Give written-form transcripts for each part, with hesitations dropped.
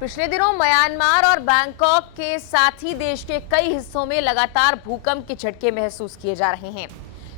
पिछले दिनों म्यांमार और बैंकॉक के साथ ही देश के कई हिस्सों में लगातार भूकंप के झटके महसूस किए जा रहे हैं।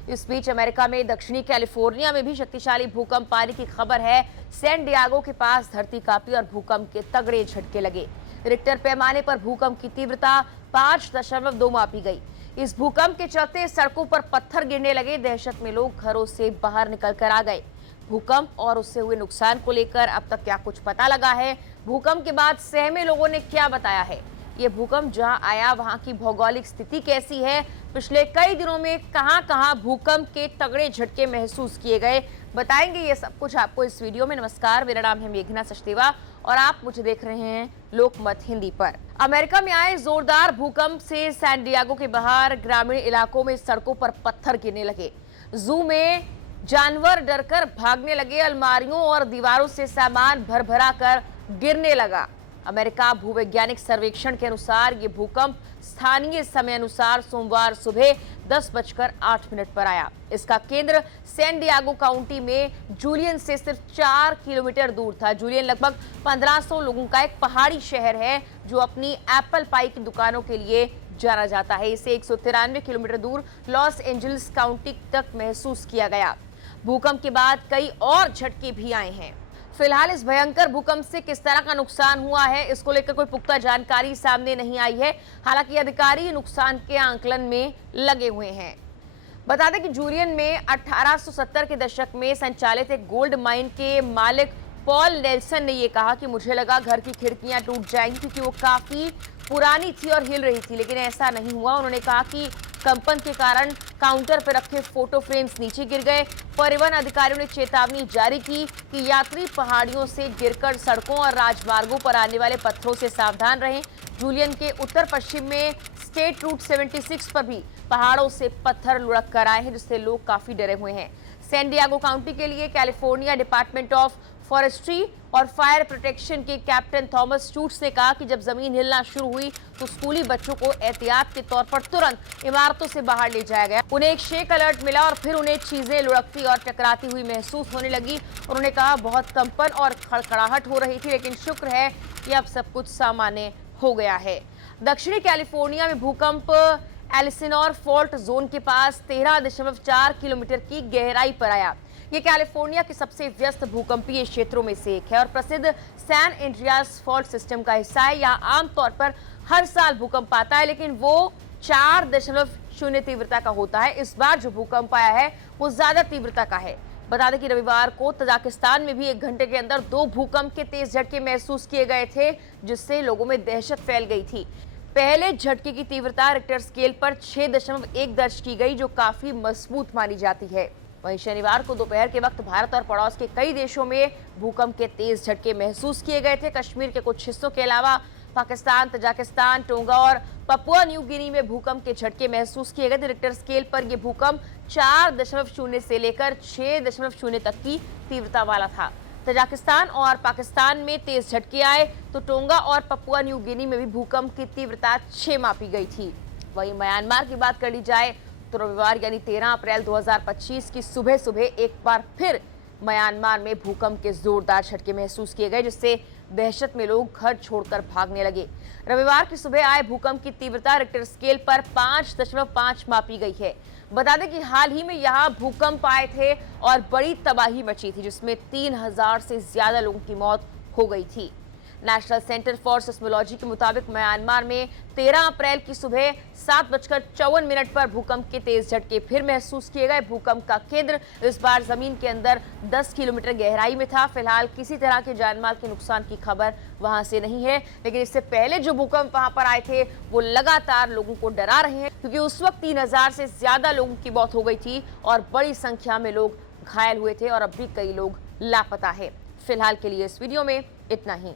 इस बीच अमेरिका में दक्षिणी कैलिफोर्निया में भी शक्तिशाली भूकंप आने की खबर है। सैन डिएगो के पास धरती कांपी और भूकंप के तगड़े झटके लगे। रिक्टर पैमाने पर भूकंप की तीव्रता 5.2 मापी गई। इस भूकंप के चलते सड़कों पर पत्थर गिरने लगे। दहशत में लोग घरों से बाहर निकल कर आ गए। भूकंप और उससे हुए नुकसान को लेकर अब तक क्या कुछ पता लगा है? भूकंप के बाद सहमे लोगों ने क्या बताया है? ये भूकंप जहां आया वहां की भौगोलिक स्थिति कैसी है? पिछले कई दिनों में कहां-कहां भूकंप के तगड़े झटके महसूस किए गए, बताएंगे ये सब कुछ आपको इस वीडियो में। नमस्कार, मेरा नाम है मेघना सचदेवा और आप मुझे देख रहे हैं लोकमत हिंदी पर। अमेरिका में आए जोरदार भूकंप से सैन डिएगो के बाहर ग्रामीण इलाकों में सड़कों पर पत्थर गिरने लगे। जू में जानवर डरकर भागने लगे। अलमारियों और दीवारों से सामान भर-भरा कर गिरने लगा। अमेरिका भूवैज्ञानिक सर्वेक्षण के अनुसार ये भूकंप स्थानीय समय अनुसार सोमवार सुबह 10:08 पर आया। इसका केंद्र सैन डिएगो काउंटी में जूलियन से सिर्फ 4 किलोमीटर दूर था। जूलियन लगभग 1500 लोगों का एक पहाड़ी शहर है जो अपनी एप्पल पाई की दुकानों के लिए जाना जाता है। इसे 193 किलोमीटर दूर लॉस एंजलिस काउंटी तक महसूस किया गया। भूकंप के बाद कई और झटके भी आए हैं। फिलहाल इस भयंकर भूकंप से किस तरह का नुकसान हुआ है, इसको लेकर कोई पुख्ता जानकारी सामने नहीं आई है। हालांकि अधिकारी नुकसान के आंकलन में लगे हुए हैं। बता दें कि जूलियन में 1870 के दशक में संचालित एक गोल्ड माइन के मालिक पॉल नेल्सन ने यह कहा कि मुझे लगा घर की खिड़कियां टूट जाएंगी क्योंकि वो काफी पुरानी थी और हिल रही थी, लेकिन ऐसा नहीं हुआ। उन्होंने कहा कि कंपन के कारण काउंटर पर रखे फोटो फ्रेम्स नीचे गिर गए। परिवहन अधिकारियों ने चेतावनी जारी की कि यात्री पहाड़ियों से गिरकर सड़कों और राजमार्गों पर आने वाले पत्थरों से सावधान रहें। जूलियन के उत्तर पश्चिम में स्टेट रूट 76 पर भी पहाड़ों से पत्थर लुढ़क कर आए हैं, जिससे लोग काफी डरे हुए हैं। सैन डिएगो काउंटी के लिए कैलिफोर्निया डिपार्टमेंट ऑफ फॉरेस्ट्री और फायर प्रोटेक्शन के कैप्टन थॉमस शूट्स ने कहा कि जब जमीन हिलना शुरू हुई तो स्कूली बच्चों को एहतियात के तौर पर तुरंत इमारतों से बाहर ले जाया गया। उन्हें एक शेक अलर्ट मिला और फिर उन्हें चीजें लुढ़कती और टकराती हुई महसूस होने लगी। उन्होंने कहा बहुत कंपन और खड़खड़ाहट हो रही थी, लेकिन शुक्र है कि अब सब कुछ सामान्य हो गया है। दक्षिणी कैलिफोर्निया में भूकंप एलिसिनोर फॉल्ट जोन के पास 13.4 किलोमीटर की गहराई पर आया। ये कैलिफोर्निया के सबसे व्यस्त भूकंपीय क्षेत्रों में से एक है और प्रसिद्ध सैन एंड्रियास फॉल्ट सिस्टम का हिस्सा है। यहाँ आमतौर पर हर साल भूकंप आता है, लेकिन वो 4.0 तीव्रता का होता है। इस बार जो भूकंप आया है वो ज्यादा तीव्रता का है। बता दें कि रविवार को तजाकिस्तान में भी 1 घंटे के अंदर 2 भूकंप के तेज झटके महसूस किए गए थे, जिससे लोगों में दहशत फैल गई थी। पहले झटके की तीव्रता रिक्टर स्केल पर 6.1 दर्ज की गई, जो काफी मजबूत मानी जाती है। वहीं शनिवार को दोपहर के वक्त भारत और पड़ोस के कई देशों में भूकंप के तेज झटके महसूस किए गए थे। कश्मीर के कुछ हिस्सों के अलावा पाकिस्तान, तजाकिस्तान, टोंगा और पपुआ न्यू गिनी में भूकंप के झटके महसूस किए गए थे। रिक्टर स्केल पर यह भूकंप 4.0 से लेकर 6.0 तक की तीव्रता वाला था। तजाकिस्तान और पाकिस्तान में तेज झटके आए तो टोंगा और पपुआ न्यू गिनी में भी भूकंप की तीव्रता 6 मापी गई थी। वहीं म्यांमार की बात कर ली जाए तो रविवार यानी 13 अप्रैल 2025 की सुबह सुबह एक बार फिर म्यांमार में भूकंप के जोरदार झटके महसूस किए गए, जिससे दहशत में लोग घर छोड़कर भागने लगे। रविवार की सुबह आए भूकंप की तीव्रता रिक्टर स्केल पर 5.5 मापी गई है। बता दें कि हाल ही में यहाँ भूकंप आए थे और बड़ी तबाही मची थी, जिसमें 3000 से ज्यादा लोगों की मौत हो गई थी। नेशनल सेंटर फॉर सिस्मोलॉजी के मुताबिक म्यांमार में 13 अप्रैल की सुबह 7:54 पर भूकंप के तेज झटके फिर महसूस किए गए। भूकंप का केंद्र इस बार जमीन के अंदर 10 किलोमीटर गहराई में था। फिलहाल किसी तरह के जानमाल के नुकसान की खबर वहां से नहीं है, लेकिन इससे पहले जो भूकंप वहां पर आए थे वो लगातार लोगों को डरा रहे हैं, क्योंकि उस वक्त 3000 से ज्यादा लोगों की मौत हो गई थी और बड़ी संख्या में लोग घायल हुए थे और अब भी कई लोग लापता है। फिलहाल के लिए इस वीडियो में इतना ही।